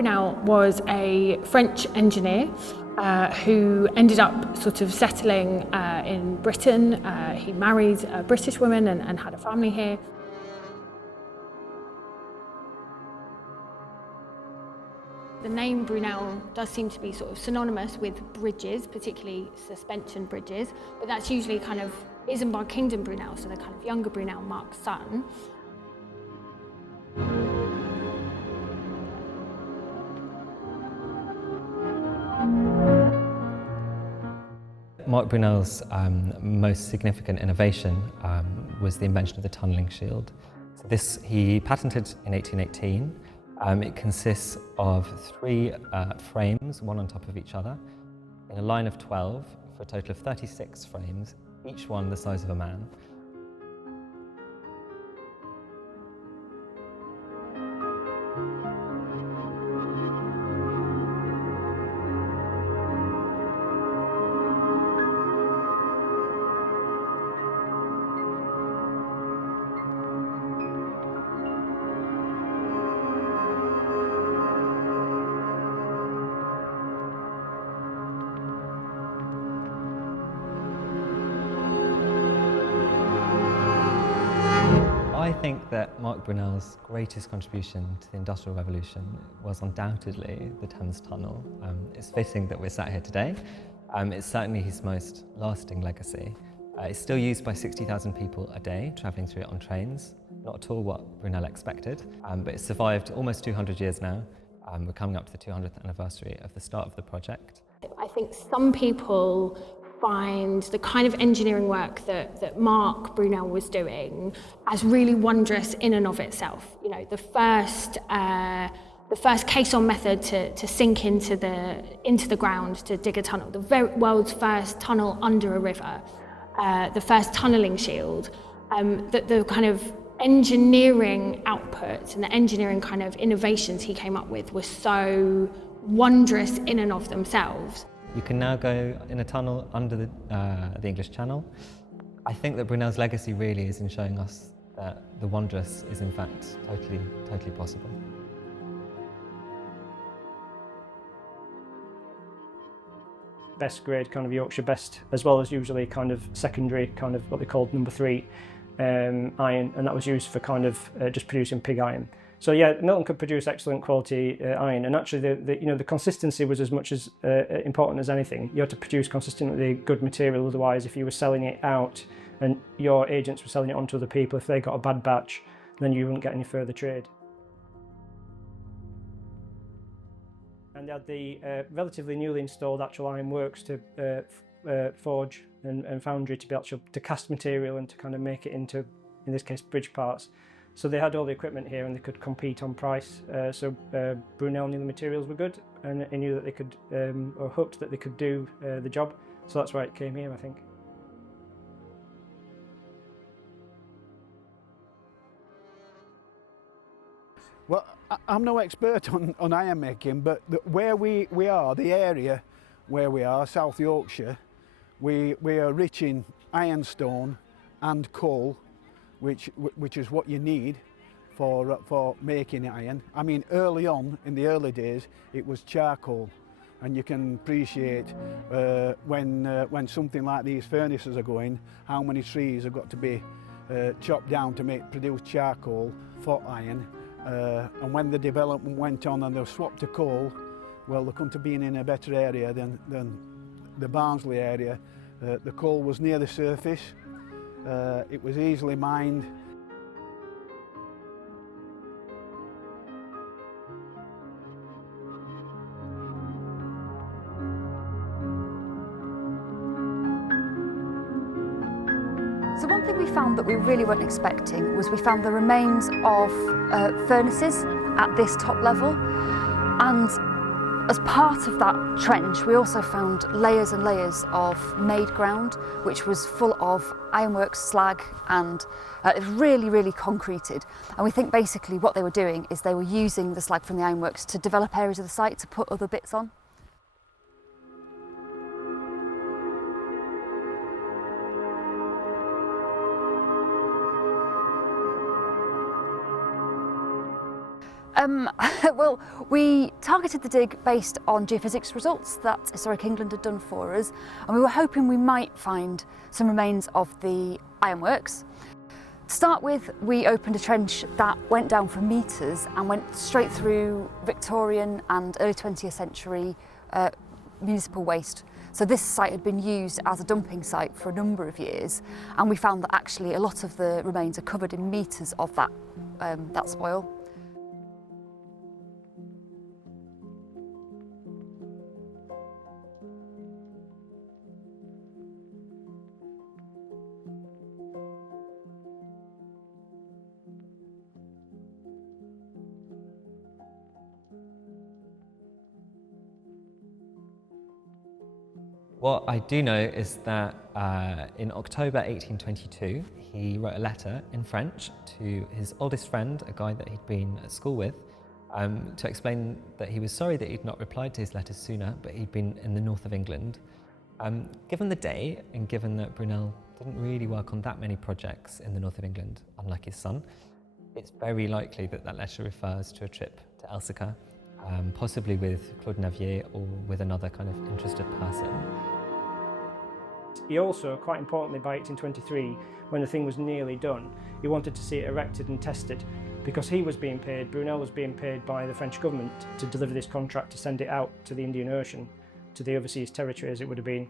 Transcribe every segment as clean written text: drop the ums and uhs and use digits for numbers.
Brunel was a French engineer who ended up sort of settling in Britain. He married a British woman and had a family here. The name Brunel does seem to be sort of synonymous with bridges, particularly suspension bridges, but that's usually kind of Isambard Kingdom Brunel, so the kind of younger Brunel, Mark's son. Mark Brunel's most significant innovation was the invention of the tunnelling shield. So this he patented in 1818. It consists of 3 frames, one on top of each other, in a line of 12 for a total of 36 frames, each one the size of a man. I think that Mark Brunel's greatest contribution to the Industrial Revolution was undoubtedly the Thames Tunnel. It's fitting that we're sat here today. It's certainly his most lasting legacy. It's still used by 60,000 people a day travelling through it on trains. Not at all what Brunel expected, but it's survived almost 200 years now. We're coming up to the 200th anniversary of the start of the project. I think some people find the kind of engineering work that Mark Brunel was doing as really wondrous in and of itself. You know, the first caisson method to sink into the ground to dig a tunnel, the world's first tunnel under a river, the first tunnelling shield, the kind of engineering outputs and the engineering kind of innovations he came up with were so wondrous in and of themselves. You can now go in a tunnel under the English Channel. I think that Brunel's legacy really is in showing us that the wondrous is in fact totally possible. Best grade kind of Yorkshire best, as well as usually kind of secondary, kind of what they called number 3 iron, and that was used for kind of just producing pig iron. So yeah, Milton could produce excellent quality iron, and actually the consistency was as much as important as anything. You had to produce consistently good material, otherwise if you were selling it out and your agents were selling it on to other people, if they got a bad batch, then you wouldn't get any further trade. And they had the relatively newly installed actual iron works to forge and foundry to be able to cast material and to kind of make it into, in this case, bridge parts. So they had all the equipment here and they could compete on price. So Brunel knew the materials were good and he knew that they could, or hoped that they could do the job. So that's why it came here, I think. Well, I'm no expert on iron making, but where we are, the area where we are, South Yorkshire, we are rich in ironstone and coal, which is what you need for making iron. I mean, early on, in the early days, it was charcoal, and you can appreciate when something like these furnaces are going, how many trees have got to be chopped down to produce charcoal for iron. And when the development went on and they swapped to coal, well, they couldn't have been in a better area than the Barnsley area. The coal was near the surface, it was easily mined. So one thing we found that we really weren't expecting was we found the remains of furnaces at this top level, and as part of that trench we also found layers and layers of made ground which was full of ironworks slag, and it was really concreted. And we think basically what they were doing is they were using the slag from the ironworks to develop areas of the site to put other bits on. Well, we targeted the dig based on geophysics results that Historic England had done for us, and we were hoping we might find some remains of the ironworks. To start with, we opened a trench that went down for metres and went straight through Victorian and early 20th century municipal waste. So this site had been used as a dumping site for a number of years, and we found that actually a lot of the remains are covered in metres of that spoil. What I do know is that in October 1822, he wrote a letter in French to his oldest friend, a guy that he'd been at school with, to explain that he was sorry that he'd not replied to his letters sooner, but he'd been in the north of England. Given the day, and given that Brunel didn't really work on that many projects in the north of England, unlike his son, it's very likely that that letter refers to a trip to Elsica, possibly with Claude Navier or with another kind of interested person. He also, quite importantly, by 1823, when the thing was nearly done, he wanted to see it erected and tested. Because he was being paid, Brunel was being paid by the French government to deliver this contract to send it out to the Indian Ocean, to the overseas territory as it would have been,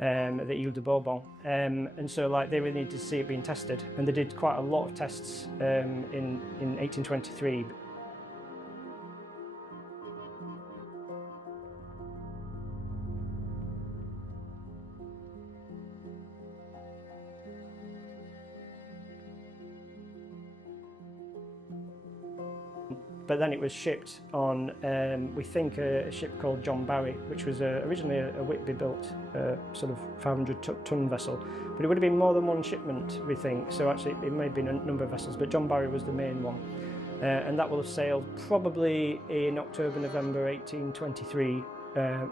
at the Ile de Bourbon. And so they really needed to see it being tested. And they did quite a lot of tests in 1823. But then it was shipped on, we think, a ship called John Barry, which was originally a Whitby-built sort of 500-ton vessel. But it would have been more than one shipment, we think. So actually, it may have been a number of vessels, but John Barry was the main one. And that will have sailed probably in October, November 1823,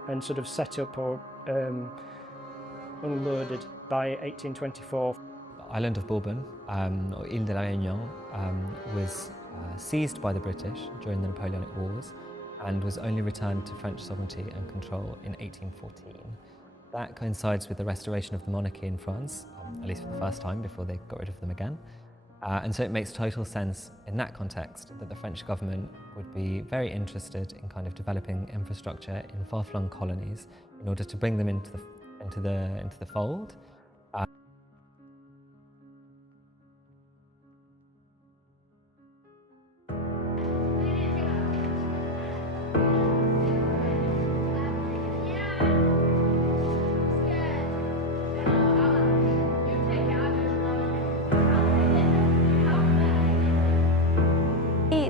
and sort of set up or unloaded by 1824. The island of Bourbon, or Ile de la Réunion, was seized by the British during the Napoleonic Wars and was only returned to French sovereignty and control in 1814. That coincides with the restoration of the monarchy in France, at least for the first time before they got rid of them again. And so it makes total sense in that context that the French government would be very interested in kind of developing infrastructure in far-flung colonies in order to bring them into the fold.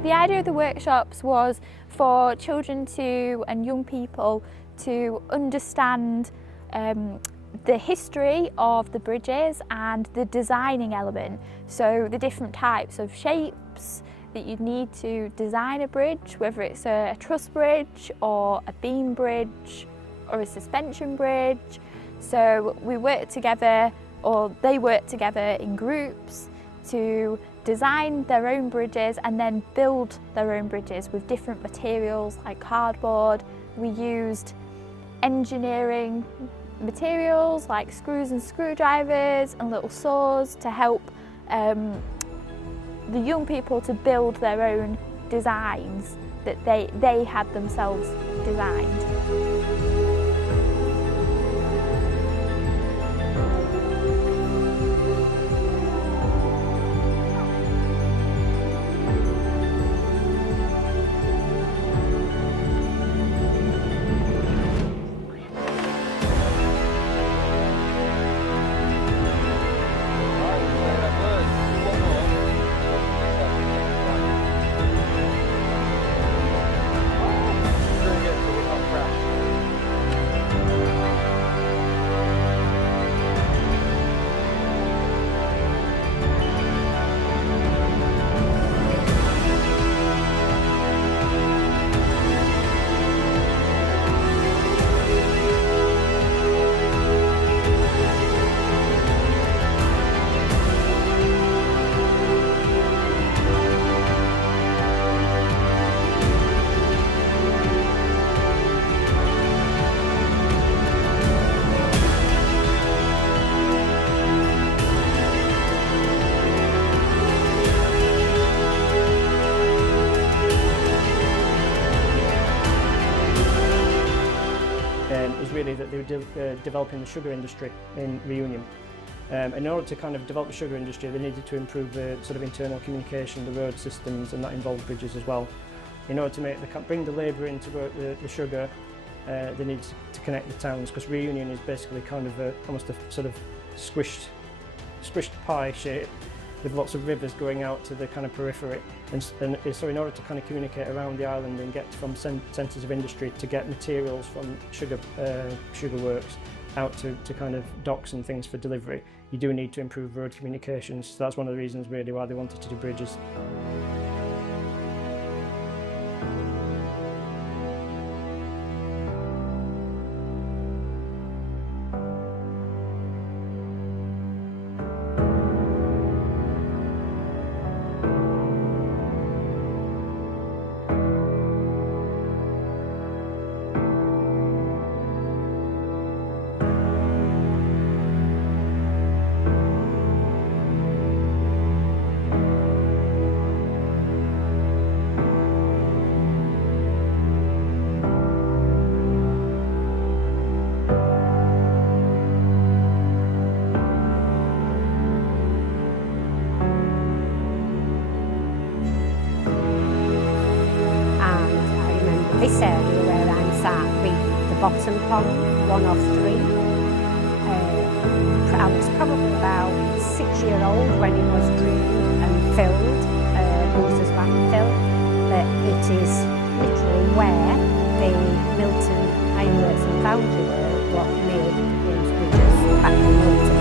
The idea of the workshops was for children and young people to understand the history of the bridges and the designing element. So the different types of shapes that you'd need to design a bridge, whether it's a truss bridge or a beam bridge or a suspension bridge. So we worked together, or they worked together in groups to design their own bridges and then build their own bridges with different materials like cardboard. We used engineering materials like screws and screwdrivers and little saws to help the young people to build their own designs that they had themselves designed. that they were developing the sugar industry in Reunion. In order to kind of develop the sugar industry, they needed to improve the sort of internal communication, the road systems, and that involved bridges as well. In order to bring the labour in to work the sugar, they needed to connect the towns, because Reunion is basically kind of almost a sort of squished pie shape with lots of rivers going out to the kind of periphery. And so in order to kind of communicate around the island and get from centres of industry to get materials from sugar works out to kind of docks and things for delivery, you do need to improve road communications. So that's one of the reasons really why they wanted to do bridges. This area where I'm sat, the bottom pond, one of three. I was probably about 6-year-old when it was drilled and filled, Moses backfill, but it is literally where the Milton Ironworks and Foundry were what made those bridges back in Milton.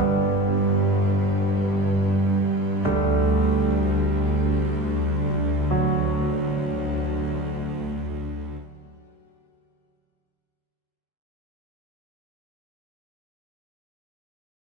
you.